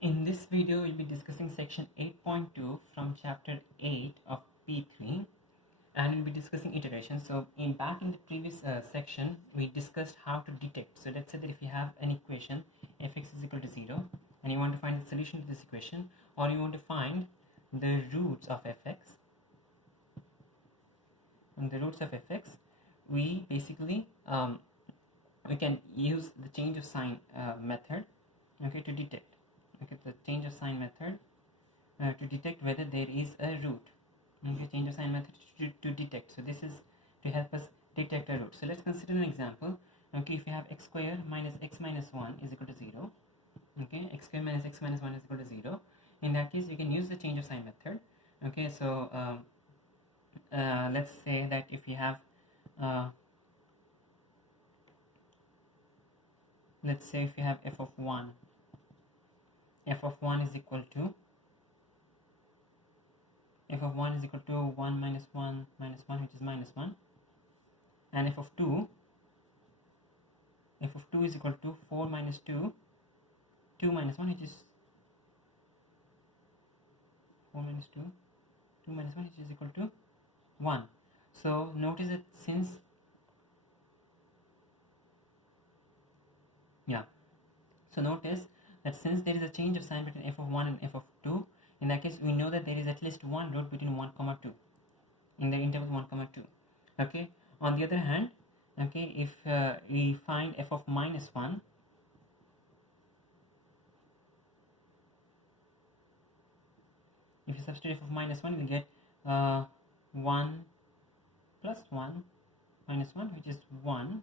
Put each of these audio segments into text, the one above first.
In this video, we'll be discussing section 8.2 from chapter 8 of P3, and we'll be discussing iteration. So back in the previous section, we discussed how to detect. So let's say that if you have an equation fx is equal to 0 and you want to find the solution to this equation, or you want to find the roots of fx, we basically we can use the change of sign method, okay, to detect. Okay, the change of sign method to detect whether there is a root. Okay, change of sign method to detect. So this is to help us detect a root. So let's consider an example. Okay, if you have x squared minus x minus 1 is equal to 0. Okay, x squared minus x minus 1 is equal to 0. In that case, we can use the change of sign method. Okay, so let's say that if you have let's say if you have f of 1 is equal to 1 minus 1 minus 1, which is minus 1, and f of 2 is equal to 4 minus 2 minus 1, which is 4 minus 2 minus 1, which is equal to 1. So notice that since there is a change of sign between f of 1 and f of 2, in that case we know that there is at least one root between 1 comma 2 in the interval 1 comma 2. Okay, on the other hand, okay, if we find f of minus 1, if you substitute f of minus 1, we get 1 plus 1 minus 1, which is 1.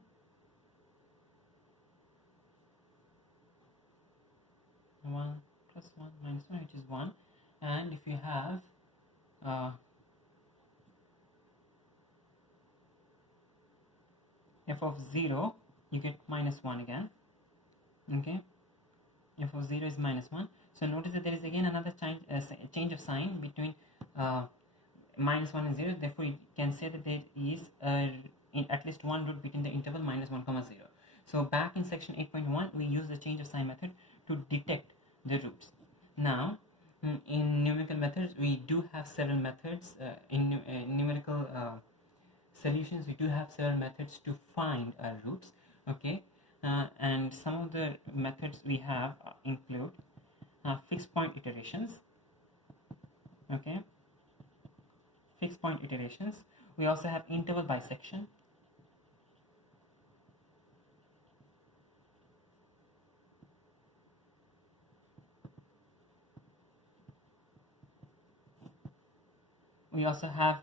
1 plus 1 minus 1, which is 1. And if you have f of 0, you get minus 1 again. Okay, f of 0 is minus 1. So notice that there is again another change of sign between minus 1 and 0. Therefore, you can say that there is at least one root between the interval minus 1 comma 0. So back in section 8.1, we use the change of sign method to detect the roots. Now, in numerical methods, we do have several methods. In numerical solutions, we do have several methods to find roots. Okay, and some of the methods we have include fixed point iterations. Okay, fixed point iterations. We also have interval bisection. We also have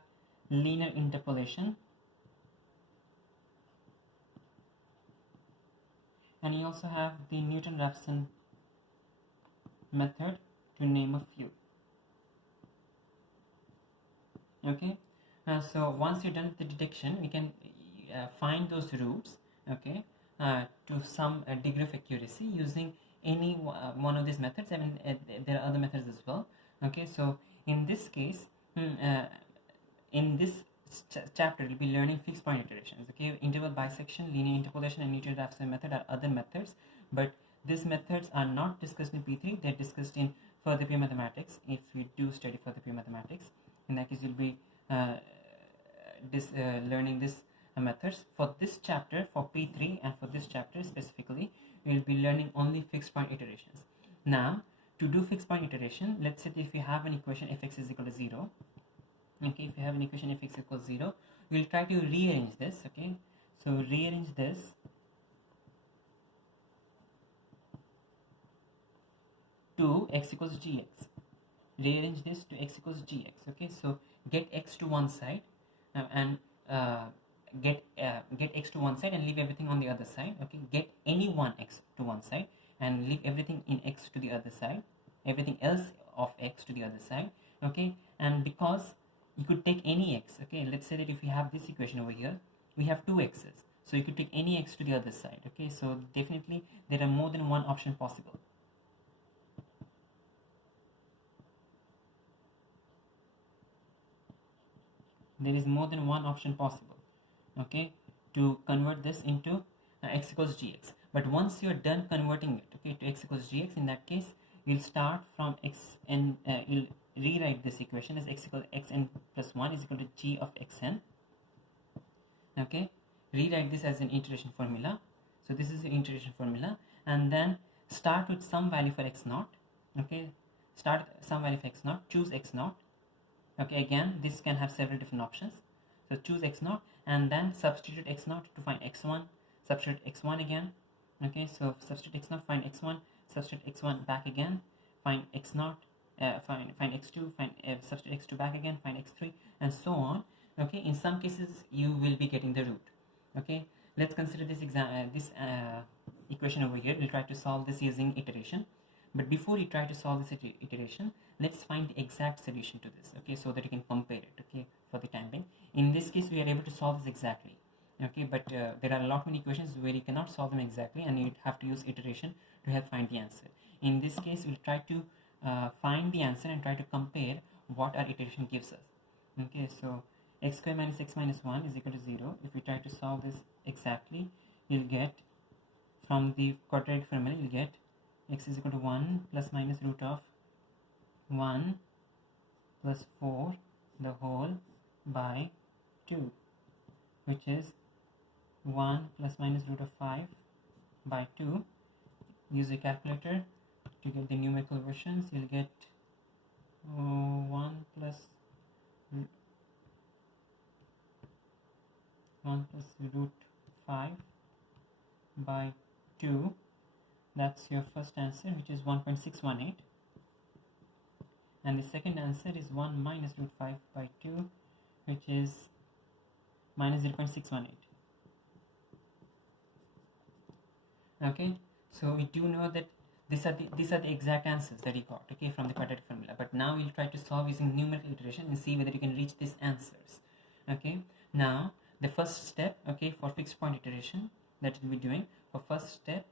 linear interpolation, and you also have the Newton-Raphson method, to name a few. Okay, so once you're done with the detection, we can find those roots, okay, to some degree of accuracy using any one of these methods. I mean, there are other methods as well. Okay, so in this case, in this chapter, we'll be learning fixed point iterations. Okay, interval bisection, linear interpolation, and Newton-Raphson method are other methods, but these methods are not discussed in P3. They're discussed in further pure mathematics. If you do study further pure mathematics, in that case, you'll be learning these methods. For this chapter, for P3, and for this chapter specifically, we will be learning only fixed point iterations. Now, to do fixed point iteration, let's say that if you have an equation fx is equal to 0, okay, if you have an equation fx equals 0, we'll try to rearrange this. Okay, so rearrange this to x equals gx. Rearrange this to x equals gx. Okay, so get x to one side and get x to one side and leave everything on the other side. Okay, get any one x to one side and leave everything in x to the other side, everything else of x to the other side. Okay, and because you could take any x, okay, let's say that if you have this equation over here, we have two x's, so you could take any x to the other side. Okay, so definitely there are more than one option possible. There is more than one option possible, okay, to convert this into x equals gx. But once you're done converting it, okay, to x equals gx, in that case you'll start from xn, you'll rewrite this equation as x equal to xn plus 1 is equal to g of xn. Okay, rewrite this as an iteration formula. So this is the iteration formula, and then start with some value for x naught. Okay, start some value for x naught, choose x naught. Okay, again this can have several different options, so choose x naught and then substitute x naught to find x1, substitute x1 again. Okay, so substitute x naught, find x1, substitute x1 back again, find x naught, find x2, find substitute x2 back again, find x3, and so on. Okay, in some cases you will be getting the root. Okay, let's consider this equation over here. We'll try to solve this using iteration, but before you try to solve this iteration, let's find the exact solution to this. Okay, so that you can compare it. Okay, for the time being, in this case we are able to solve this exactly. Okay, but there are a lot many equations where you cannot solve them exactly, and you have to use iteration to help find the answer. In this case, we'll try to find the answer and try to compare what our iteration gives us. Okay, so x square minus x minus 1 is equal to 0. If we try to solve this exactly, you'll get, from the quadratic formula, you'll get x is equal to 1 plus minus root of 1 plus 4 the whole by 2, which is 1 plus minus root of 5 by 2. Use a calculator to get the numerical versions. You'll get 1 plus root 5 by 2. That's your first answer, which is 1.618, and the second answer is 1 minus root 5 by 2, which is minus 0.618. Okay, so we do know that these are the exact answers that you got, okay, from the quadratic formula. But now we'll try to solve using numerical iteration and see whether you can reach these answers. Okay, now the first step, okay, for fixed point iteration that we'll be doing, for first step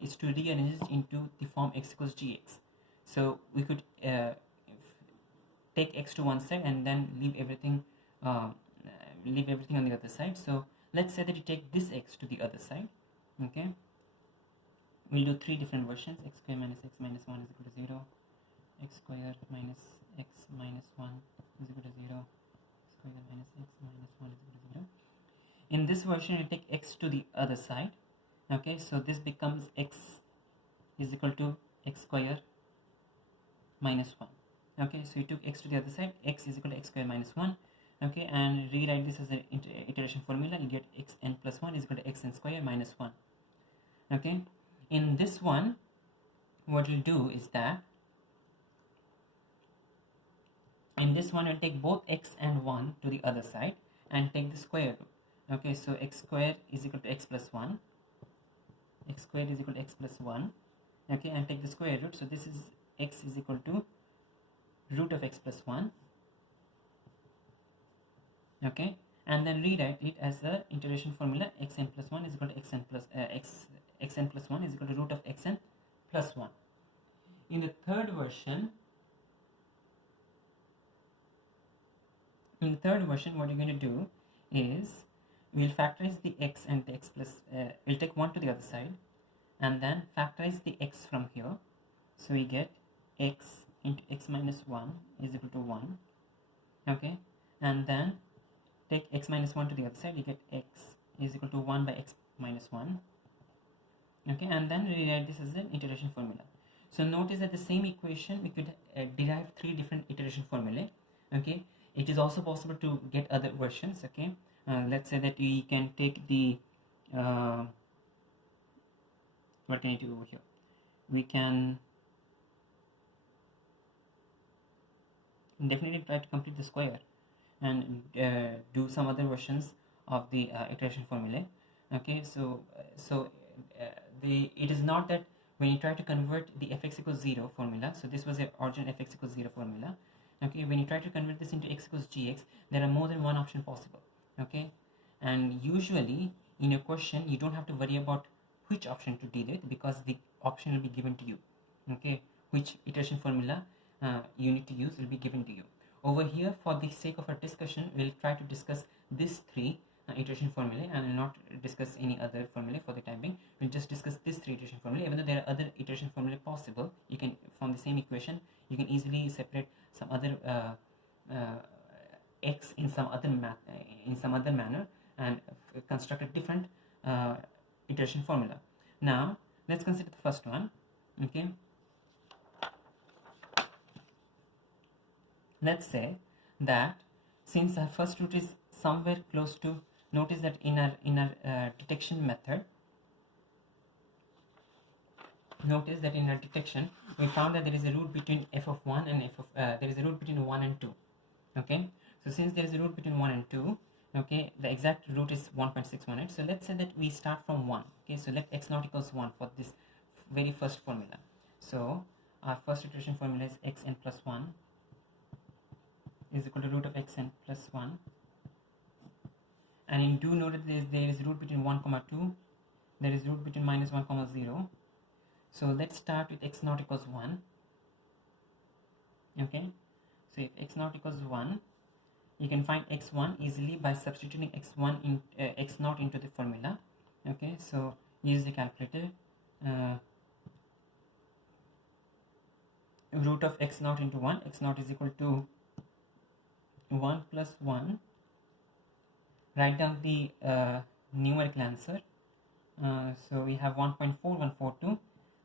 is to rearrange it into the form x equals gx. So we could take x to one side and then leave everything on the other side. So let's say that you take this x to the other side. Okay, we'll do three different versions. X square minus x minus 1 is equal to 0, x square minus x minus 1 is equal to 0, x square minus x minus 1 is equal to 0. In this version, you take x to the other side. Okay, so this becomes x is equal to x square minus 1. Okay, so you took x to the other side, x is equal to x square minus 1. Okay, and rewrite this as an iteration formula. You get xn plus 1 is equal to xn square minus 1. Okay, in this one, what we'll do is that in this one we'll take both x and 1 to the other side and take the square root. Okay, so x square is equal to x plus 1, x squared is equal to x plus 1. Okay, and take the square root. So this is x is equal to root of x plus 1. Okay, and then rewrite it as a iteration formula. Xn plus 1 is equal to xn plus xn plus 1 is equal to root of xn plus 1. In the third version, what you're going to do is we'll factorize the x and the x plus, we'll take 1 to the other side and then factorize the x from here. So we get x into x minus 1 is equal to 1. Okay, and then take x minus 1 to the other side, you get x is equal to 1 by x minus 1. Okay, and then rewrite this as an iteration formula. So notice that the same equation we could derive three different iteration formulae. Okay, it is also possible to get other versions. Okay, let's say that we can take the what can I do over here? We can definitely try to complete the square and do some other versions of the iteration formulae. Okay, so it is not that when you try to convert the fx equals 0 formula, so this was the original fx equals 0 formula. Okay, when you try to convert this into x equals gx, there are more than one option possible. Okay, and usually in a question you don't have to worry about which option to deal with, because the option will be given to you. Okay, which iteration formula you need to use will be given to you. Over here, for the sake of our discussion, we'll try to discuss these three iteration formulae and will not discuss any other formulae for the time being. We'll just discuss this three iteration formulae. Even though there are other iteration formulae possible, you can from the same equation, you can easily separate some other x in some other manner and construct a different iteration formula. Now let's consider the first one. Okay, let's say that since our first root is somewhere close to, notice that in our detection method, notice that in our detection we found that there is a root between f of 1 and there is a root between 1 and 2. Okay, so since there is a root between 1 and 2, okay, the exact root is 1.618. So let's say that we start from 1. Okay, so let x naught equals 1 for this very first formula. So our first iteration formula is xn plus 1 is equal to root of xn plus 1, and in do note that there is root between 1 comma 2, there is root between minus 1 comma 0. So let's start with x naught equals 1. Okay, so if x naught equals 1, you can find x1 easily by substituting x1 in x naught into the formula. Okay, so use the calculator. Root of x naught into 1, x naught is equal to 1 plus 1. Write down the numerical answer. So we have 1.4142.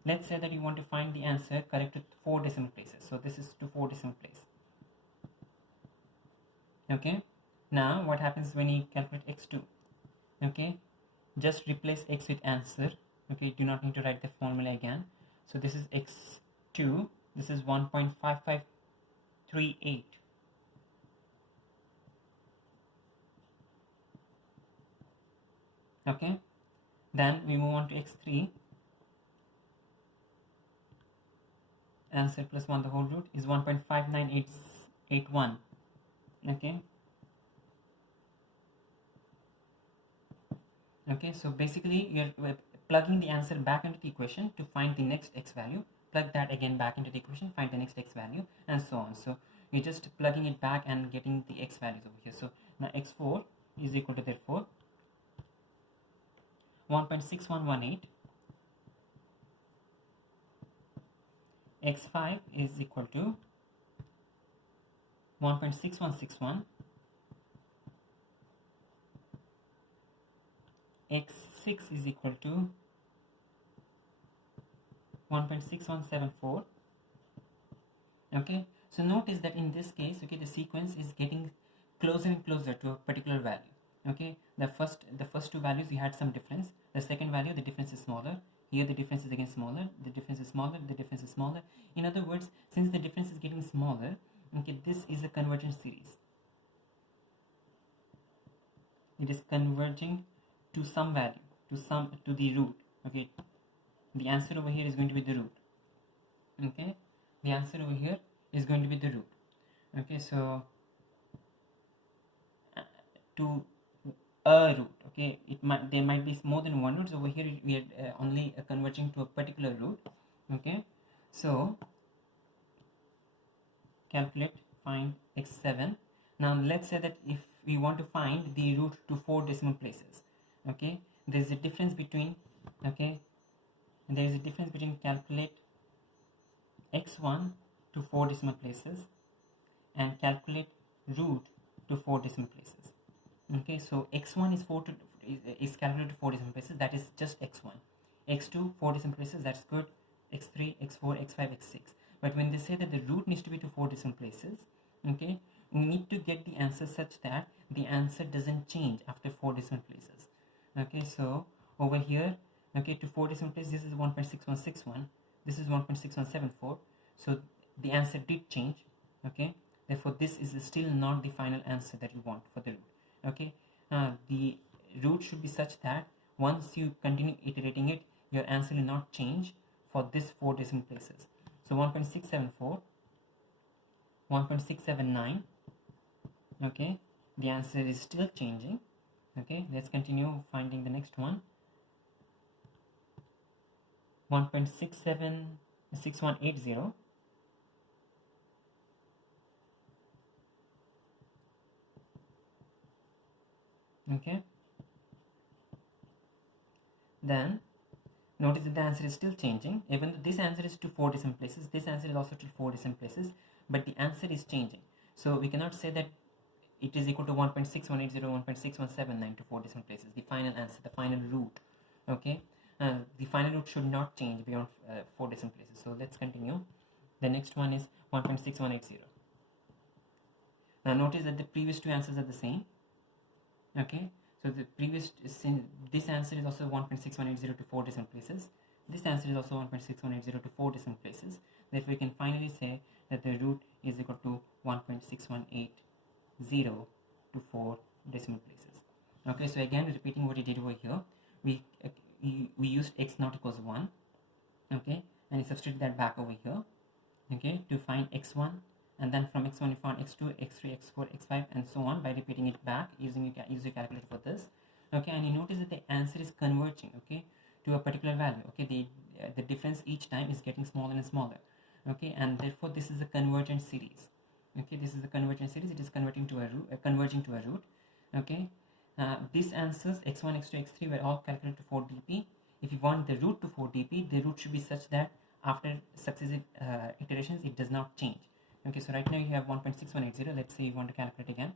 Let's say that you want to find the answer correct to 4 decimal places. So this is to 4 decimal place. Okay, now what happens when you calculate x2? Okay, just replace x with answer. Okay, do not need to write the formula again. So this is x2, this is 1.5538. Okay, then we move on to x3. Answer plus 1 the whole root is 1.59881. Okay, okay, so basically you're plugging the answer back into the equation to find the next x value, plug that again back into the equation, find the next x value, and so on. So you're just plugging it back and getting the x values over here. So now x4 is equal to therefore 1.6118, x5 is equal to 1.6161, x6 is equal to 1.6174. Okay, so notice that in this case, okay, the sequence is getting closer and closer to a particular value. Okay, the first two values we had some difference, the second value the difference is smaller, here the difference is again smaller, the difference is smaller, the difference is smaller. In other words, since the difference is getting smaller, okay, this is a convergent series. It is converging to some value, to the root. Okay, the answer over here is going to be the root. Okay, the answer over here is going to be the root. Okay, so to a root, okay, there might be more than one root. So over here we are only converging to a particular root. Okay, so calculate, find x7. Now let's say that if we want to find the root to 4 decimal places, okay, there is a difference between, okay, there is a difference between calculate x1 to 4 decimal places and calculate root to 4 decimal places. Okay, so x1 is calculated to 4 decimal places, that is just x1. x2 4 decimal places, that's good. x3, x4, x5, x6. But when they say that the root needs to be to 4 decimal places, okay, we need to get the answer such that the answer doesn't change after 4 decimal places. Okay, so over here, okay, to 4 decimal places, this is 1.6161, this is 1.6174. So the answer did change. Okay, therefore this is still not the final answer that you want for the root. Okay, the root should be such that once you continue iterating it, your answer will not change for this 4 decimal places. So 1.674, 1.679. Okay, the answer is still changing. Okay, let's continue finding the next one. 1.6180. Okay, then notice that the answer is still changing. Even though this answer is to 4 decimal places, this answer is also to 4 decimal places, but the answer is changing. So we cannot say that it is equal to 1.6180, 1.6179 to 4 decimal places. The final answer, the final root, okay? The final root should not change beyond 4 decimal places. So let's continue. The next one is 1.6180. Now notice that the previous two answers are the same, okay? So the previous, this answer is also 1.6180 to 4 decimal places. This answer is also 1.6180 to 4 decimal places. Therefore, we can finally say that the root is equal to 1.6180 to 4 decimal places. Okay, so again, repeating what we did over here, we used x not equals 1, okay, and we substitute that back over here, okay, to find x1, and then from x1 you found x2, x3, x4, x5, and so on by repeating it back using your calculator for this, okay. And you notice that the answer is converging, okay, to a particular value, okay. The difference each time is getting smaller and smaller, okay, and therefore this is a convergent series, okay. This is a convergent series. It is converging to a root, converging to a root, okay. These answers x1, x2, x3 were all calculated to 4 dp. If you want the root to 4 dp, the root should be such that after successive iterations it does not change. Okay, so right now you have 1.6180. Let's say you want to calculate again.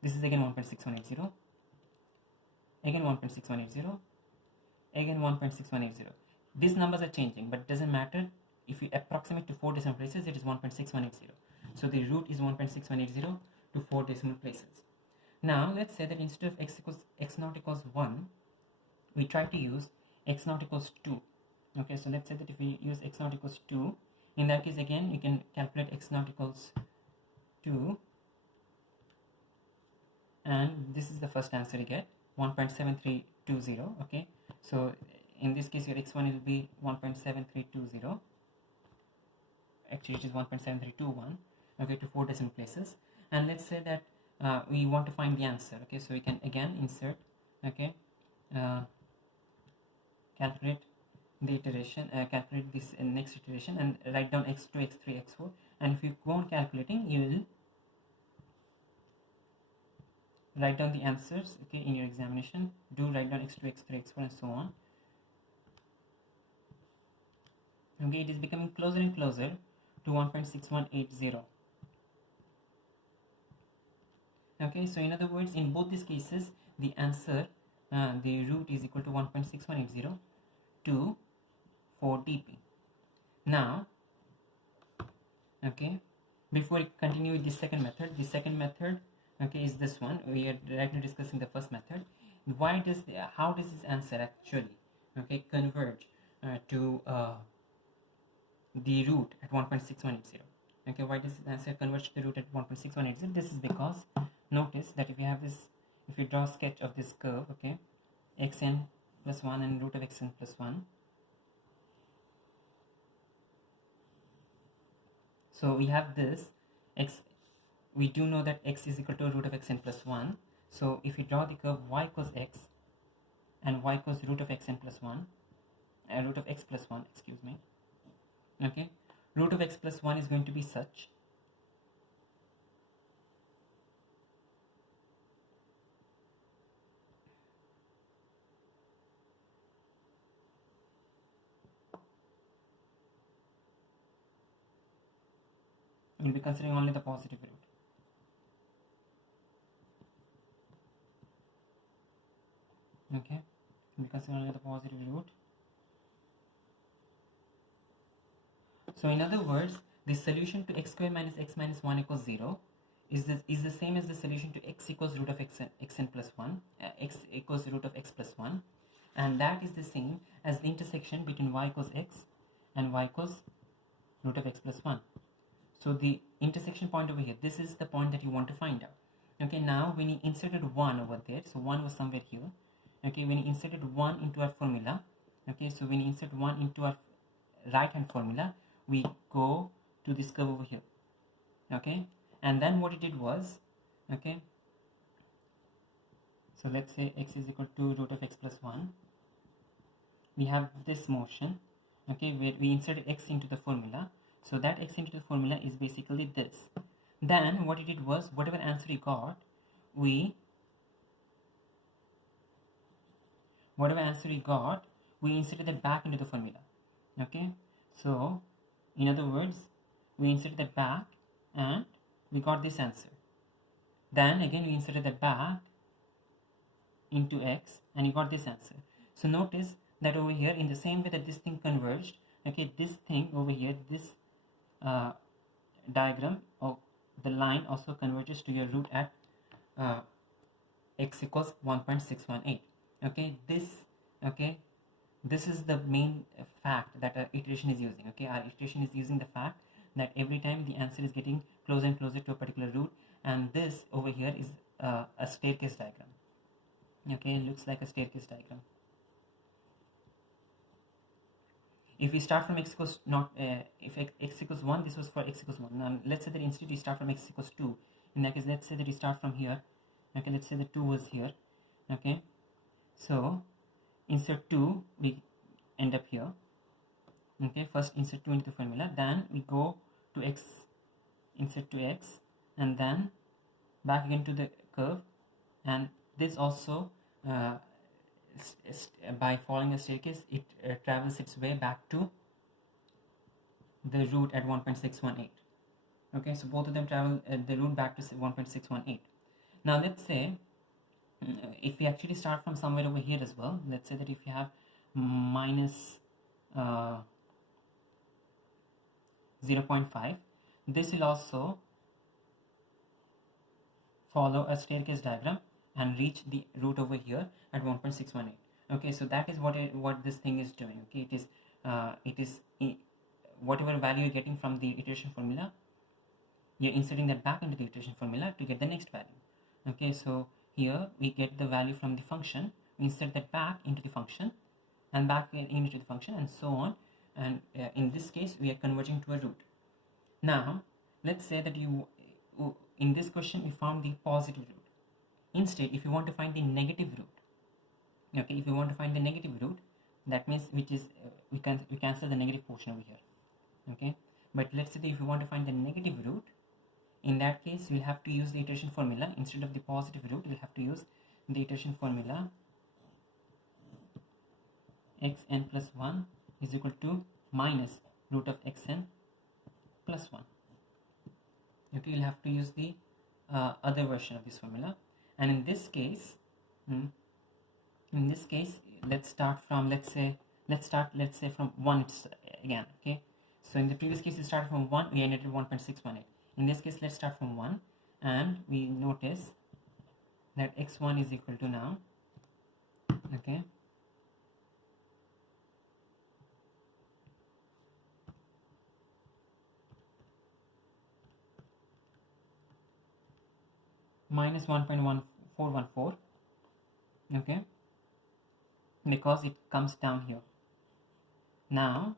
This is again 1.6180, again 1.6180, again 1.6180. These numbers are changing, but it doesn't matter. If you approximate to 4 decimal places, it is 1.6180. So the root is 1.6180 to 4 decimal places. Now let's say that instead of x naught equals 1, we try to use x naught equals 2. Okay, so let's say that if we use x naught equals 2, in that case again you can calculate x naught equals 2, and this is the first answer you get, 1.7320. okay, so in this case your x1 will be 1.7320, actually it is 1.7321, okay, to 4 decimal places. And let's say that we want to find the answer, okay, so we can again insert, okay, calculate the iteration, calculate this next iteration and write down x2, x3, x4, and if you go on calculating, you will write down the answers, okay, in your examination. Do write down x2, x3, x4, and so on. Okay, it is becoming closer and closer to 1.6180. Okay, so in other words, in both these cases, the answer, the root is equal to 1.6180 to 4 dp. Now, okay, before we continue with the second method, okay, is this one. We are right now discussing the first method. How does this answer actually, okay, converge to the root at 1.6180? Okay, why does the answer converge to the root at 1.6180? This is because notice that if you draw a sketch of this curve, okay, xn plus 1 and root of xn plus 1. So we have this x. We do know that x is equal to root of xn plus 1. So if you draw the curve y equals x and y equals root of xn plus 1, root of x plus 1, excuse me, okay, root of x plus 1 is going to be such you'll be considering only the positive root. Okay, you'll be considering only the positive root. So in other words, the solution to x square minus x minus 1 equals 0 is the same as the solution to x equals root of xn plus 1, x equals root of x plus 1, and that is the same as the intersection between y equals x and y equals root of x plus 1. So the intersection point over here, this is the point that you want to find out. Okay, now when you inserted 1 over there, so 1 was somewhere here. Okay, when you inserted 1 into our formula, okay, so when you insert 1 into our right hand formula, we go to this curve over here. Okay, and then what it did was, okay, so let's say x is equal to root of x plus 1. We have this motion, okay, where we inserted x into the formula. So that x into the formula is basically this. Then what it did was, whatever answer you got, we we inserted that back into the formula. Okay, so in other words, we inserted that back and we got this answer. Then again we inserted that back into x and you got this answer. So notice that over here, in the same way that this thing converged, okay, this thing over here, this diagram of the line also converges to your root at x equals 1.618. okay, this is the main fact that our iteration is using. Okay, our iteration is using the fact that every time the answer is getting closer and closer to a particular root, and this over here is a staircase diagram. Okay, it looks like a staircase diagram. If we start from x equals not if x equals 1, this was for x equals 1. Now let's say that instead we start from x equals 2. In that case, let's say that we start from here. Okay, let's say the 2 was here. Okay, so insert 2, we end up here. Okay, first insert 2 into the formula, then we go to x, insert 2x, and then back again to the curve, and this also by following a staircase, it travels its way back to the root at 1.618. okay, so both of them travel the root back to 1.618. now let's say if we actually start from somewhere over here as well, let's say that if you have minus 0.5, this will also follow a staircase diagram and reach the root over here at 1.618. okay, so that is what this thing is doing. okay, it is whatever value you're getting from the iteration formula, you're inserting that back into the iteration formula to get the next value. okay, so here we get the value from the function, we insert that back into the function and back into the function, and so on, and in this case we are converging to a root. Now let's say that you in this question we found the positive root. Instead, if you want to find the negative root, okay, if you want to find the negative root, that means which is we cancel the negative portion over here. okay, but let's say that if you want to find the negative root, in that case we'll have to use the iteration formula. Instead of the positive root, we'll have to use the iteration formula xn plus 1 is equal to minus root of xn plus 1. okay, you'll have to use the other version of this formula, and in this case let's start from 1 again. okay, so in the previous case we started from 1, we ended at 1.618. in this case let's start from 1, and we notice that x1 is equal to now, okay, minus 1.1414. okay, because it comes down here. Now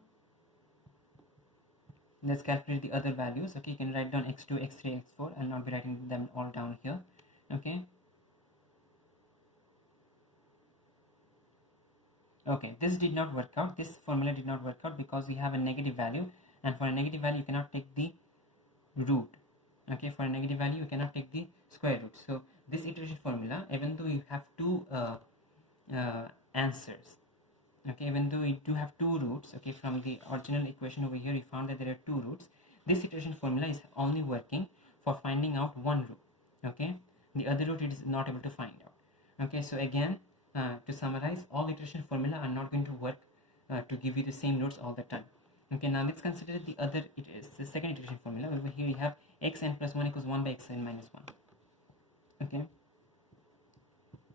let's calculate the other values. okay, you can write down x2, x3, x4. I'll not be writing them all down here. okay, this did not work out. This formula did not work out because we have a negative value, and for a negative value you cannot take the root. okay, for a negative value you cannot take the square root. So this iteration formula, even though you have two answers, okay, even though you do have two roots, okay, from the original equation over here we found that there are two roots, this iteration formula is only working for finding out one root. okay, the other root it is not able to find out. okay, so again, to summarize, all iteration formula are not going to work to give you the same roots all the time. okay, now let's consider the second iteration formula. Over here we have xn plus 1 equals 1 by xn minus 1. okay,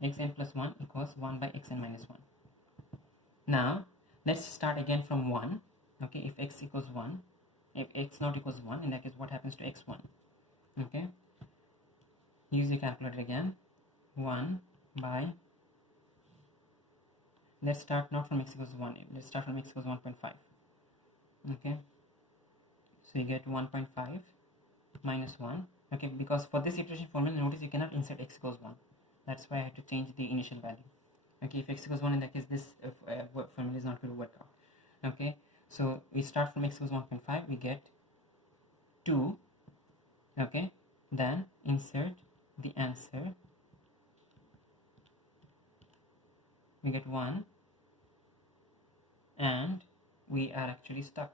xn plus 1 equals 1 by xn minus 1. Now let's start again from 1. okay, if x equals 1, if x not equals 1, in that case what happens to x1? okay, use the calculator again. 1 by, let's start not from x equals 1, let's start from x equals 1.5. okay, so you get 1.5 minus 1. okay, because for this iteration formula, notice you cannot insert x equals 1. That's why I had to change the initial value. okay, if x equals 1, in that case this formula is not going to work out. okay, so we start from x equals 1.5, we get 2. okay, then insert the answer, we get 1 and we are actually stuck.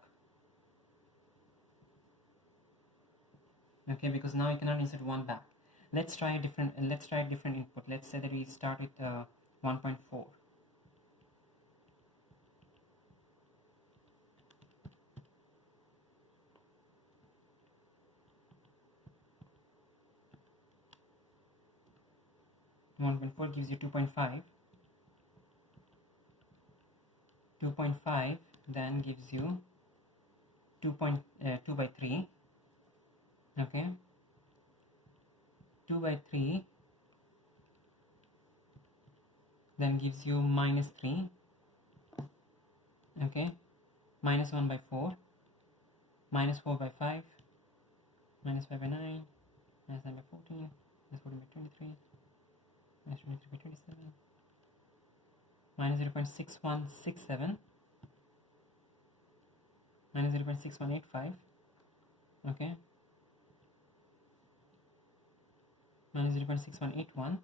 Okay, because now you cannot insert 1 back. Let's try a different input. Let's say that we start with 1.4. gives you 2.5. 2.5 then gives you 2 by 3. Okay, 2 by 3 then gives you minus 3. Okay, minus 1 by 4, minus 4 by 5, minus 5 by 9, minus 9 by 14, minus 14 by 23, minus 23 by 27, minus 0.6167, minus 0.6185. Okay, minus 0.6181,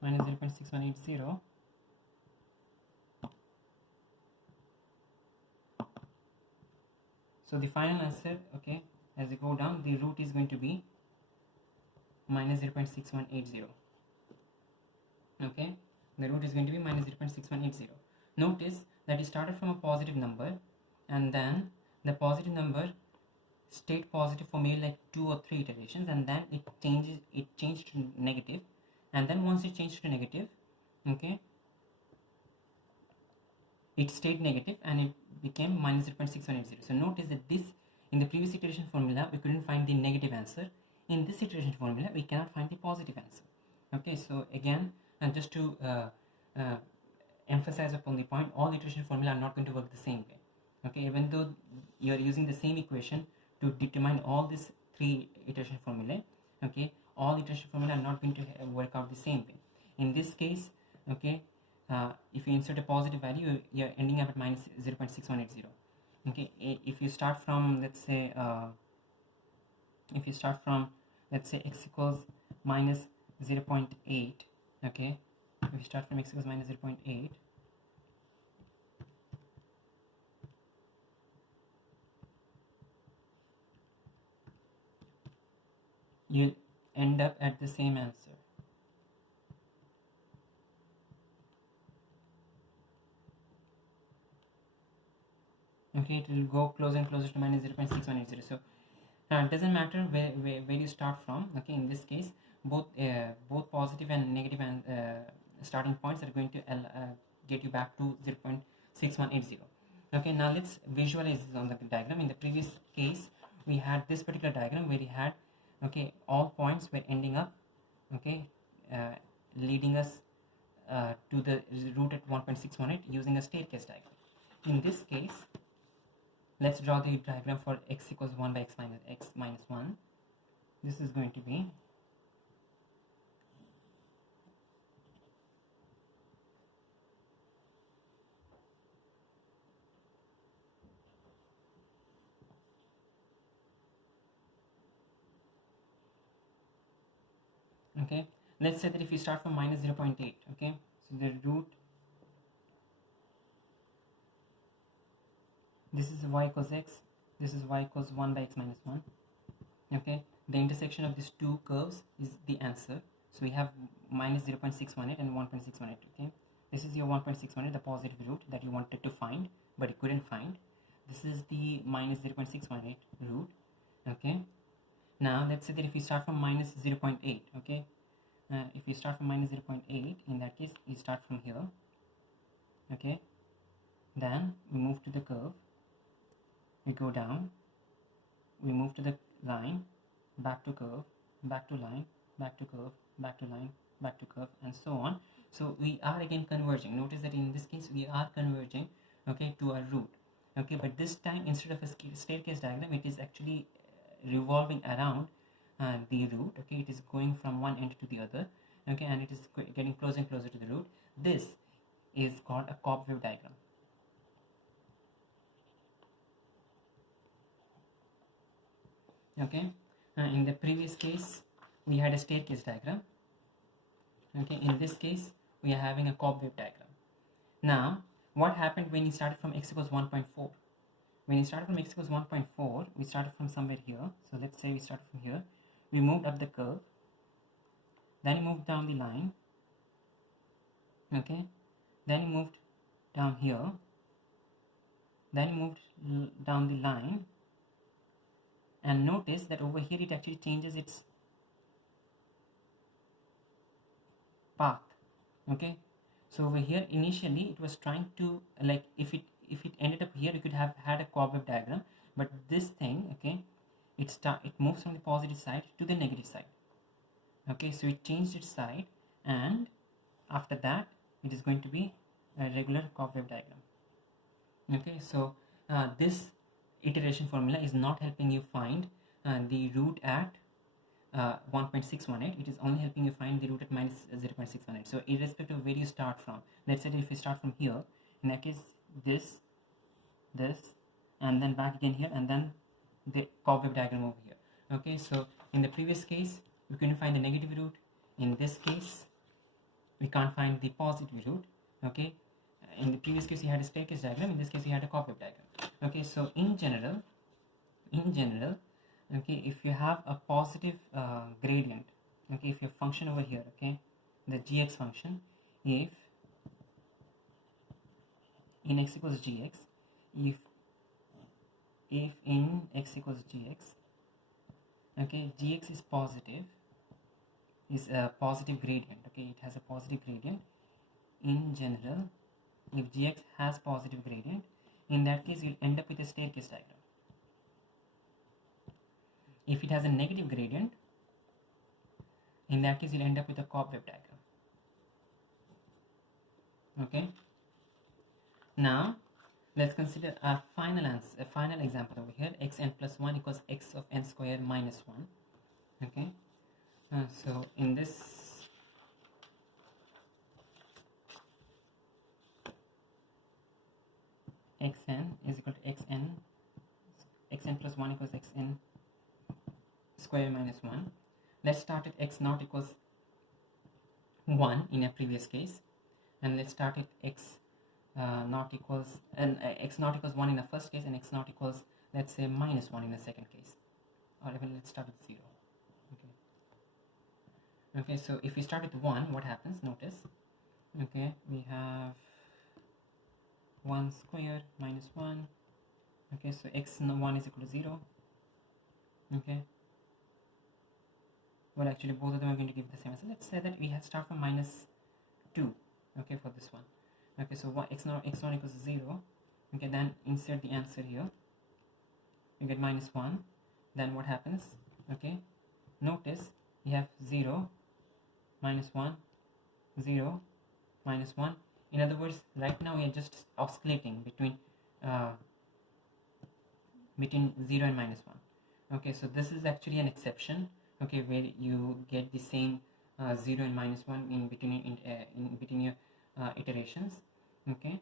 minus 0.6180. So the final answer, okay, as you go down, the root is going to be minus 0.6180. Okay, the root is going to be minus 0.6180. Notice that it started from a positive number, and then the positive number stayed positive for maybe like 2 or 3 iterations, and then it changed to negative, and then once it changed to negative, okay, it stayed negative and it became minus 0.6180. So notice that this, in the previous iteration formula we couldn't find the negative answer. In this iteration formula we cannot find the positive answer. Okay, so again, and just to emphasize upon the point, all iteration formula are not going to work the same way. Okay, even though you are using the same equation to determine all these 3 iteration formulae, okay, all iteration formula are not going to work out the same way. In this case, okay, if you insert a positive value, you're ending up at minus 0.6180. Okay, if you start from, let's say x equals minus 0.8, okay, if you start from x equals minus 0.8, you'll end up at the same answer. Okay, it will go closer and closer to minus 0.6180. So it doesn't matter where you start from. Okay, in this case, both positive and negative starting points are going to get you back to 0.6180. Okay, now let's visualize this on the diagram. In the previous case, we had this particular diagram where we had, okay, all points were ending up, okay, leading us to the root at 1.618 using a staircase diagram. In this case, let's draw the diagram for x equals 1 by x minus 1. This is going to be okay. Let's say that if you start from minus 0.8, okay, so the root, this is y equals x, this is y equals 1 by x minus 1. Okay, the intersection of these two curves is the answer. So we have minus 0.618 and 1.618. Okay, this is your 1.618, the positive root that you wanted to find but you couldn't find. This is the minus 0.618 root. Okay, now let's say that if we start from minus 0.8, okay, if you start from minus 0.8, in that case you start from here. Okay, then we move to the curve, we go down, we move to the line, back to curve, back to line, back to curve, back to line, back to curve, and so on. So we are again converging. Notice that in this case we are converging, okay, to our root. Okay, but this time instead of a staircase diagram, it is actually revolving around the root. Okay, it is going from one end to the other. Okay, and it is getting closer and closer to the root. This is called a cobweb diagram. Okay, in the previous case we had a staircase diagram. Okay, in this case we are having a cobweb diagram. Now what happened when you started from x equals 1.4? When you started from x equals 1.4, we started from somewhere here. So let's say we started from here. We moved up the curve, then moved down the line, okay, then moved down here, then moved down the line, and notice that over here it actually changes its path. Okay, so over here initially it was trying to, like, if it ended up here, you could have had a cobweb diagram, but this thing, okay, it moves from the positive side to the negative side. Okay, so it changed its side, and after that it is going to be a regular cobweb diagram. Okay, so this iteration formula is not helping you find the root at 1.618. It is only helping you find the root at minus 0.618. So irrespective of where you start from, let's say if you start from here, in that case this, and then back again here, and then the cobweb diagram over here. Okay, so in the previous case we couldn't find the negative root. In this case we can't find the positive root. Okay, in the previous case you had a staircase diagram, in this case you had a cobweb diagram. Okay, so in general, okay, if you have a positive gradient, okay, if your function over here, okay, the gx function, if in x equals gx, if in x equals gx, okay, gx is positive, is a positive gradient, okay, it has a positive gradient. In general, if gx has positive gradient, in that case you'll end up with a staircase diagram. If it has a negative gradient, in that case you'll end up with a cobweb diagram. Okay, now let's consider a final example over here. Xn plus 1 equals x of n square minus 1. Okay, so in this xn is equal to xn plus 1 equals xn square minus 1. Let's start at x naught equals 1 in a previous case, and let's start at x naught equals, x naught equals 1 in the first case, and x naught equals, let's say, minus 1 in the second case, or even let's start with 0. Okay, so if we start with 1, what happens? Notice, okay, we have 1 square minus 1. Okay, so x1 is equal to 0. Okay, well, actually both of them are going to give the same answer. Let's say that we have start from minus 2, okay, for this one. Okay, so x1 equals 0. Okay, then insert the answer here. You get minus 1. Then what happens? Okay, notice you have 0, minus 1, 0, minus 1. In other words, right now we are just oscillating between 0 and minus 1. Okay, so this is actually an exception, okay, where you get the same 0 and minus 1 in between your iterations. Okay,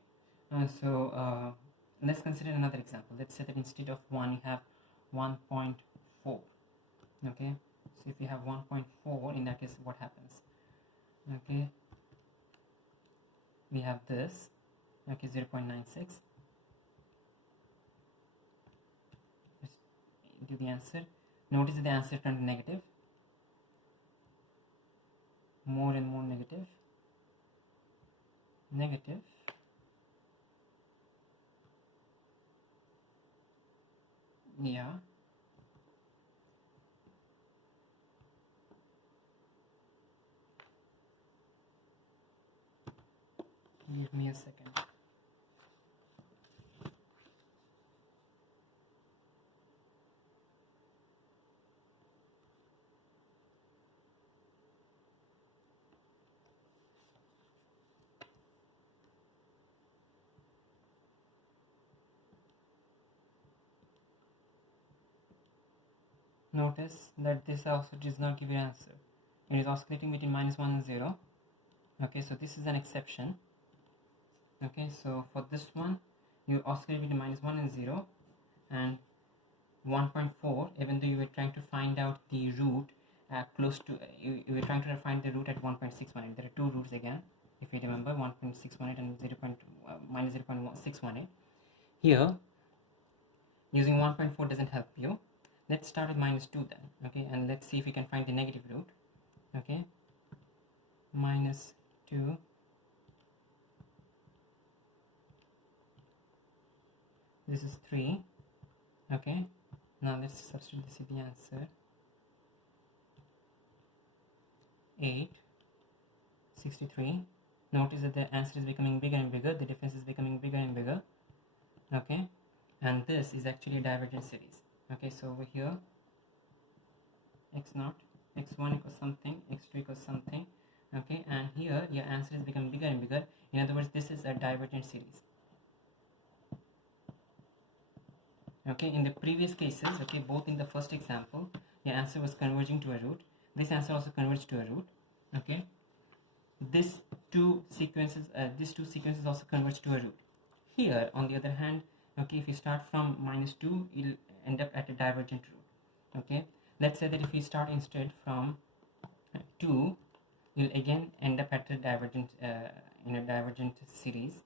so let's consider another example. Let's say that instead of 1 you have 1.4. okay, so if you have 1.4, in that case what happens? Okay, we have this, okay, 0.96. let's do the answer. Notice that the answer turned negative, more and more negative. Yeah, give me a second. Notice that this also does not give you an answer. It is oscillating between minus 1 and 0. Okay, so this is an exception. Okay, so for this one you oscillate between minus 1 and 0, and 1.4, even though you were trying to find out the root close to, you were trying to find the root at 1.618. There are two roots again. if you remember, 1.618 and minus 0.618. Here using 1.4 doesn't help you. Let's start with minus 2 then, okay, and let's see if we can find the negative root. Okay, minus 2 this is 3. Okay, now let's substitute this in the answer. 8, 63. Notice that the answer is becoming bigger and bigger, the difference is becoming bigger and bigger. Okay, and this is actually a divergent series. Okay, so over here x0, x1 equals something, x2 equals something. Okay, and here your answer is becoming bigger and bigger. In other words, this is a divergent series. Okay, in the previous cases, okay, both in the first example, your answer was converging to a root. This answer also converged to a root. Okay, these two sequences also converge to a root. Here, on the other hand, okay, if you start from minus 2, you'll end up at a divergent root. Okay, let's say that if you start instead from 2, you'll again end up at a divergent in a divergent series.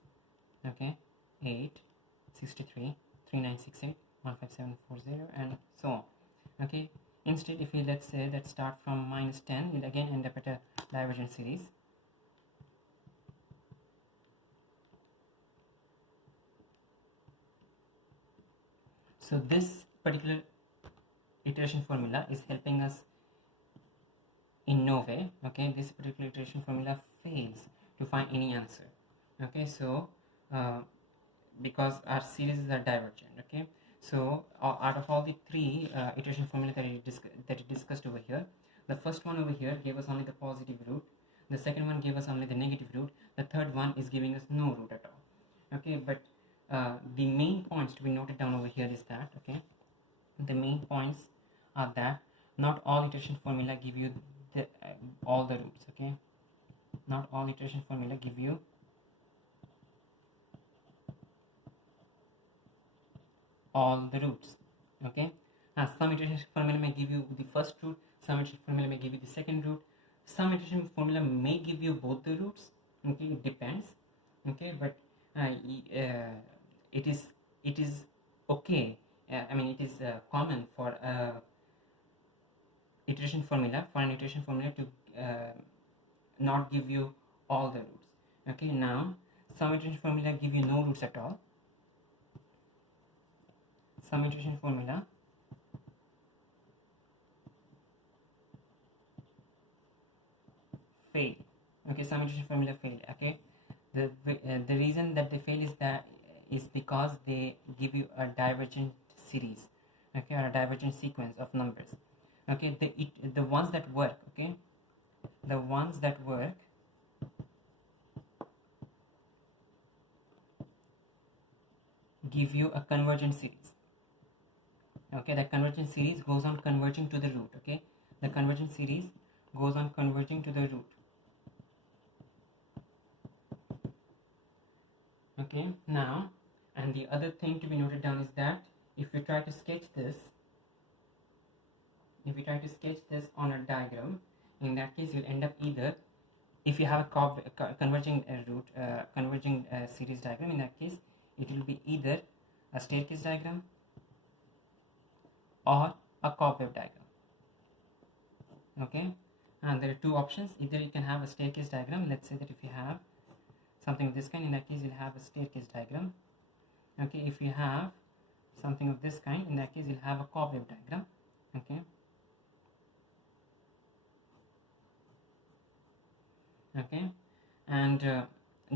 Okay, 8, 63, 3968, 15740, and so on. Okay, instead if we let's say that start from minus 10, you'll again end up at a divergent series. So this particular iteration formula is helping us in no way. Okay, this particular iteration formula fails to find any answer. Okay, so because our series are divergent. Okay, so out of all the three iteration formula that I discussed over here, the first one over here gave us only the positive root, the second one gave us only the negative root, the third one is giving us no root at all. Okay, but the main points to be noted down over here is that, okay, the main points are that not all iteration formula give you the all the roots. Okay, not all iteration formula give you all the roots. Okay, some iteration formula may give you the first root, some iteration formula may give you the second root, some iteration formula may give you both the roots. Okay, it depends. Okay, but it is okay. I mean, it is common for an iteration formula to not give you all the roots. Okay, now some iteration formula give you no roots at all. Some iteration formula fail. Okay, some iteration formula failed. Okay, the reason that they fail is because they give you a divergent series. Okay, or a divergent sequence of numbers. Okay, the ones that work. Okay, the ones that work give you a convergent series. Okay, the convergent series goes on converging to the root. Okay, the convergent series goes on converging to the root. Okay, now, and the other thing to be noted down is that if you try to sketch this on a diagram, in that case you'll end up either, if you have a converging series diagram, in that case it will be either a staircase diagram or a cobweb diagram. Okay, and there are two options. Either you can have a staircase diagram. Let's say that if you have something of this kind, in that case you'll have a staircase diagram. Okay, if you have something of this kind, in that case you'll have a cobweb diagram. Okay, okay, and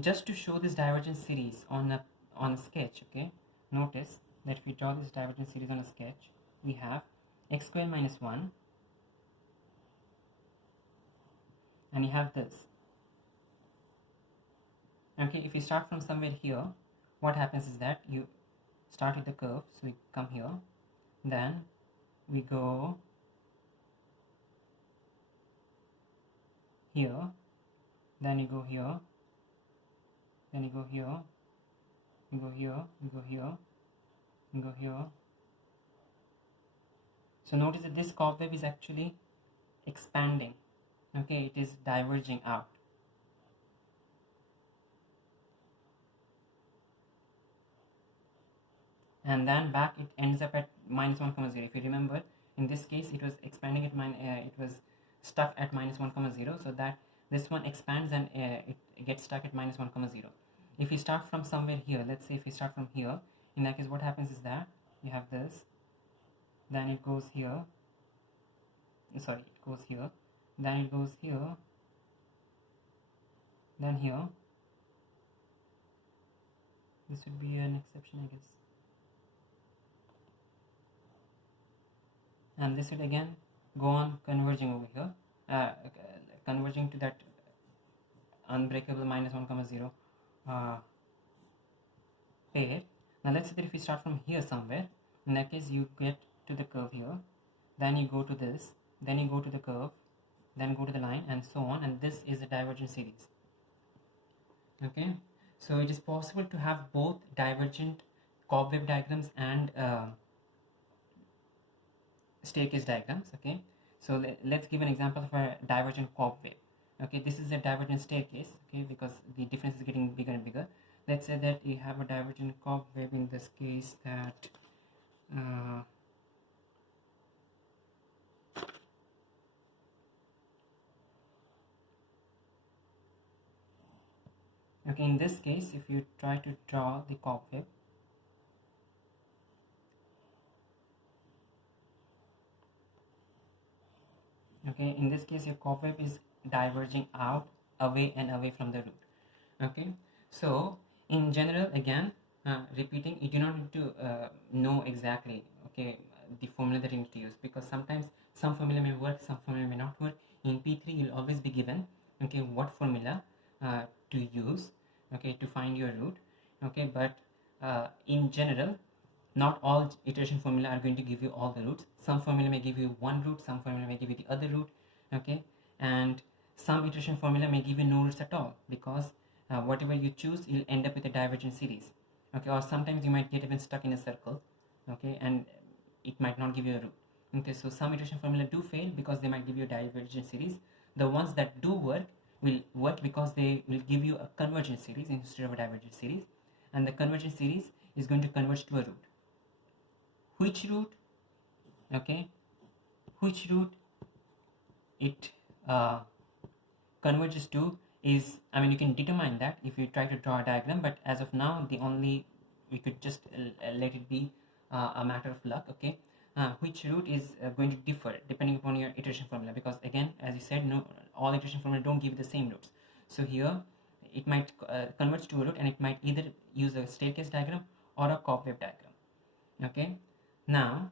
just to show this divergent series on a sketch, okay, notice that if we draw this divergent series on a sketch, we have x square minus 1, and you have this. Okay, if you start from somewhere here, what happens is that you start with the curve, so we come here, then we go here, then you go here, then you go here, you go here, you go here, you go here. So notice that this cobweb is actually expanding. Okay, it is diverging out. and then back it ends up at minus 1 comma 0. If you remember, in this case it was expanding at it was stuck at minus 1 comma 0, so that this one expands and it gets stuck at minus 1 comma 0. If we start from somewhere here, let's say if we start from here, in that case what happens is that you have this, then it goes here, sorry, it goes here, then it goes here, then here. This would be an exception, I guess. And this would again go on converging over here, converging to that unbreakable minus 1 comma 0 pair. Now let's say that if we start from here somewhere, in that case you get to the curve here, then you go to this, then you go to the curve, then go to the line, and so on, and this is a divergent series. Okay, so it is possible to have both divergent cobweb diagrams and staircase diagrams. Okay, so let's give an example of a divergent cobweb. Okay, this is a divergent staircase, okay, because the difference is getting bigger and bigger. Let's say that you have a divergent cobweb, in this case that okay, in this case if you try to draw the cobweb, okay, in this case your cobweb is diverging out, away and away from the root. Okay, so in general, again repeating, you do not need to know exactly, okay, the formula that you need to use, because sometimes some formula may work, some formula may not work. In P3 you'll always be given, okay, what formula to use, okay, to find your root. Okay, but in general not all iteration formula are going to give you all the roots. Some formula may give you one root, some formula may give you the other root. Okay, and some iteration formula may give you no roots at all, because whatever you choose you'll end up with a divergent series. Okay, or sometimes you might get even stuck in a circle, okay, and it might not give you a root. Okay, so some iteration formula do fail because they might give you a divergent series. The ones that do work will work because they will give you a convergent series instead of a divergent series, and the convergent series is going to converge to a root. Which root, okay, which root it converges to is, I mean, you can determine that if you try to draw a diagram, but as of now we could just let it be a matter of luck. Okay, which root is going to differ depending upon your iteration formula, because again, as you said, no, all iteration formula don't give you the same roots. So here it might converge to a root, and it might either use a staircase diagram or a cobweb diagram. Okay, now